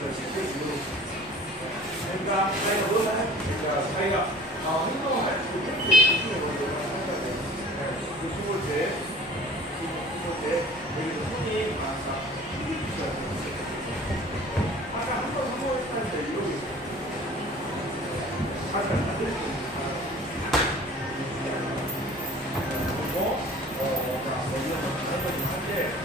그러니까 자기가 뭐를 할 그러니까 자기가 아, 행동을 할수 있는 집중을 먼저 하는 거예요. 그 때, 숨을 때, 여기서 손이 아까 이게 있어야 돼요. 아까 한번 성공했다는데 이러고 있어요. 아까 안 됐어요. 그리고 어, 뭔가 여기서 다른 거좀 한데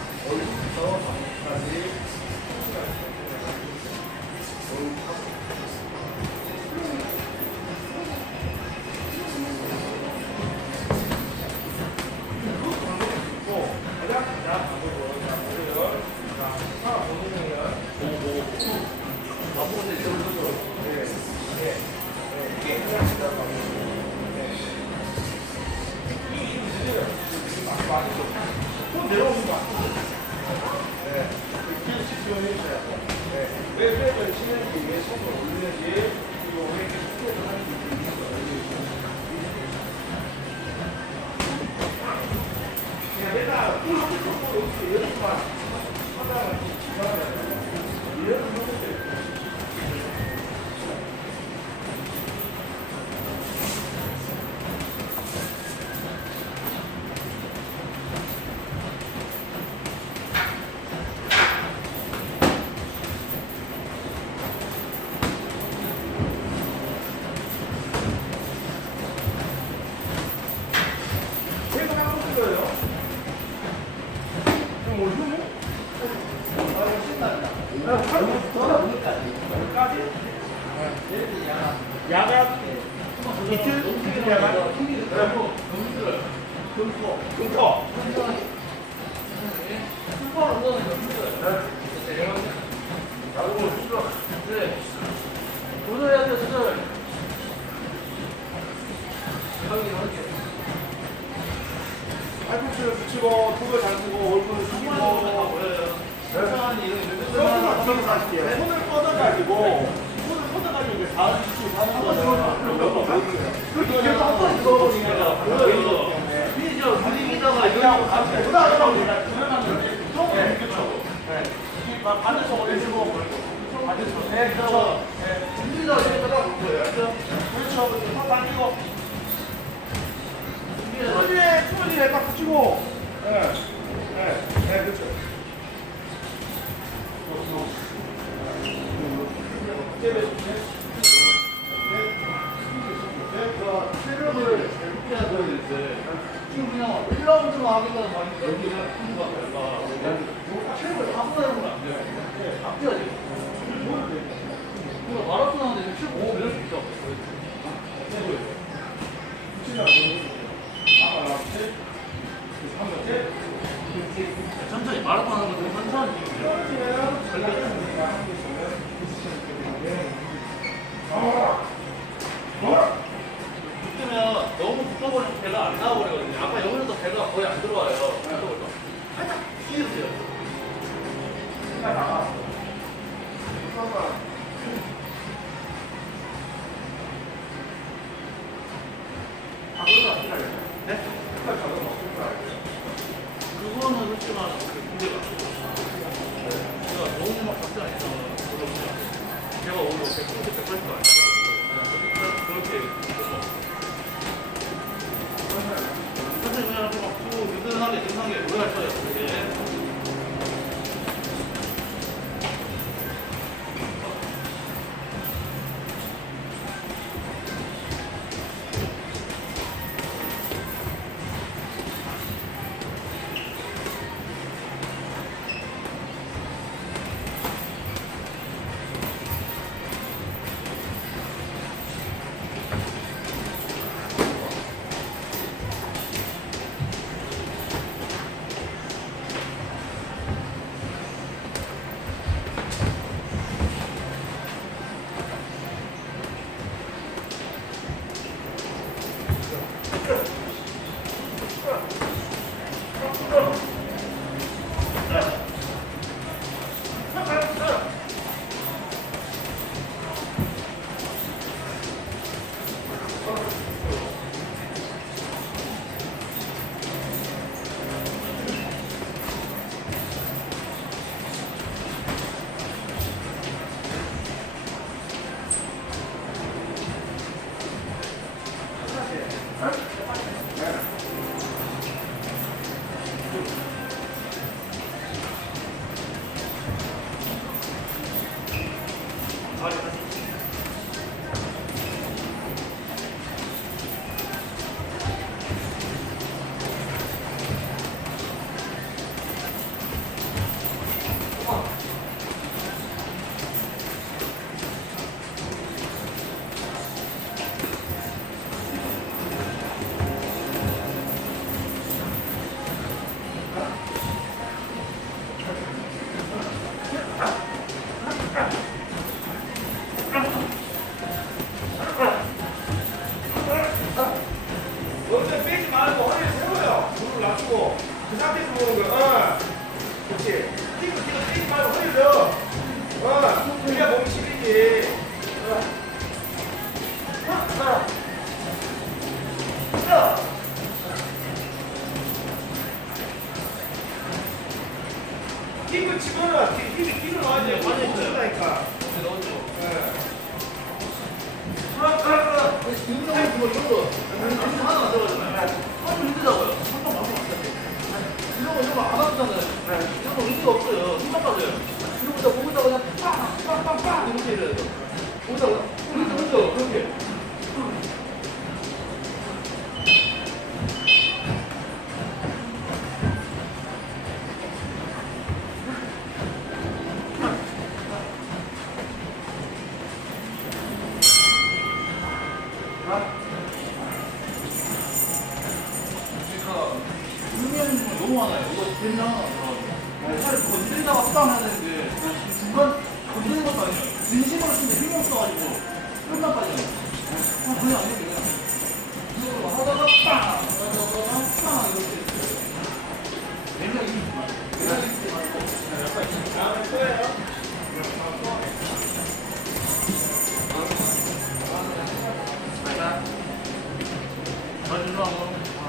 왜 회를 치는지, 왜 손을 올리는지, 팔꿈치를 붙이고, 턱을 잘 쓰고, 얼굴을 숙이고. 손을 뻗어가지고, 손을 뻗어가지고, 손을 뻗어가지고, 이제 다음 위치 하는 거는. 그렇게 계속 한번 들어보니까. 이죠 분위기다가 그냥 같이 보다 보니까 그쵸. 네. 막 반대쪽으로 해주고, 반대쪽으로. 네. 네. 분위기다가 이렇게 볼 거예요. 그렇죠. 턱 당기고. 충분히, 충분히 딱 붙이고. 네. 네. 네, 그렇죠. 체력을 재밌게 하셔야 되는데 지금 그냥 1라운드만 하겠다는 말이 여기가 하는 거 같아요. 체력을 다 쏟아내면 안 돼요. 아껴야지. 그거 마라톤 하는데 지금 15 이럴 수 있죠. 천천히 마라톤 하는 거 되게 천천히. 붙으면 너무 붙어버리면 배가 안 나와버리거든요. 아까 여기서도 배가 거의 안 들어와요. Thank you. 앞에서 보는 거야. 어. 그렇지. 뛰고 뛰고 뛰지 말고 흘려. 어. 그래야 몸이 시리지. 어. 어. 어. 어. 뛰고 치면은 힘이 뛰는 와야지. 완전 힘들다니까. 넣어줘. 예. 하나, 하나, 하나. 운동은 이거 이거. 하나 들어가잖아. 거 진심으로 쓰는데 힘이 없어가지고 끝나 빠져요. 아, 거의 안 되네. 이거 하다가 빵! 하다가 빵! 이렇게. 내가 이기지 마. 내가 이기지 말고. 약간 다음에 또 해요. 저 일로 와봐.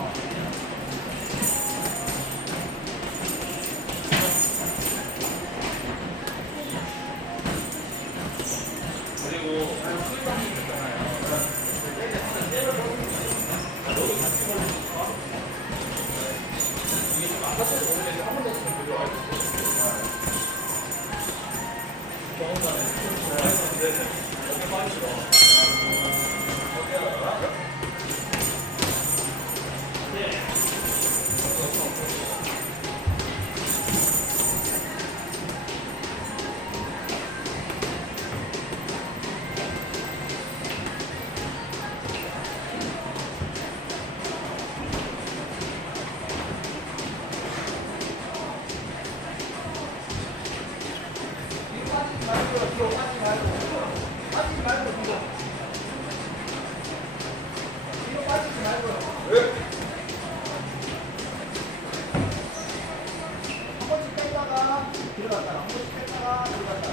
들어갔다. 한 번씩 했다가 들어갔다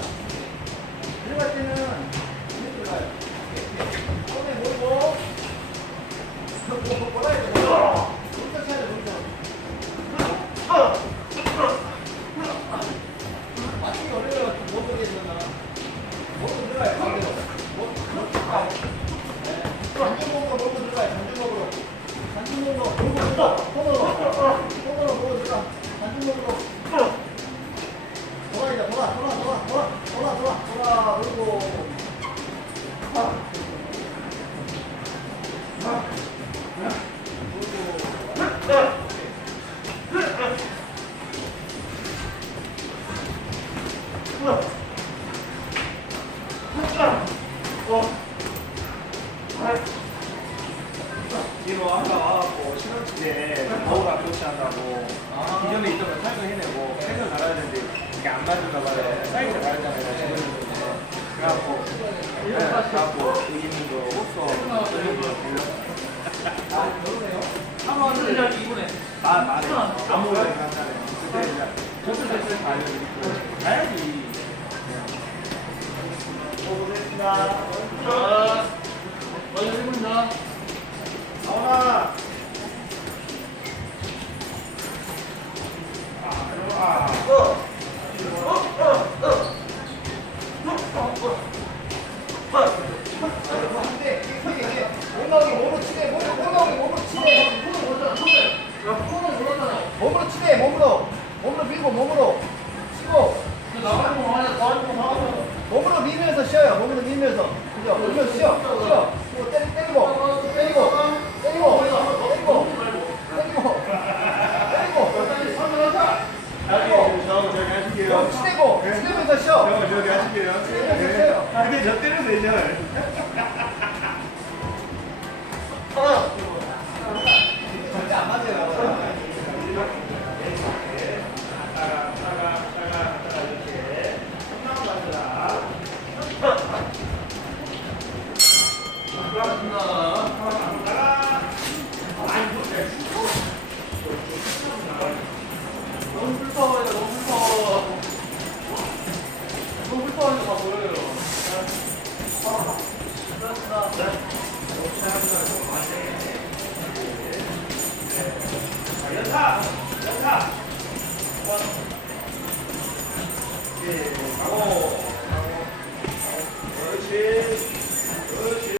들어갈 때는 이렇게 들어가요. 이렇게. 처음에 모르고 뭐라 해야 되나? 이거 아까 와갖고 신혼집에 겨울아 교체한다고 기존에 있던 걸 탈거해내고 색을 달아야 되는데 이게 안 받는단 말이에요. 아무 그때 이제 저도 됐을 때 알려드리고 가야지. 고생했습니다. 고생했습니다. 나오나. 이거 쉬어. 연타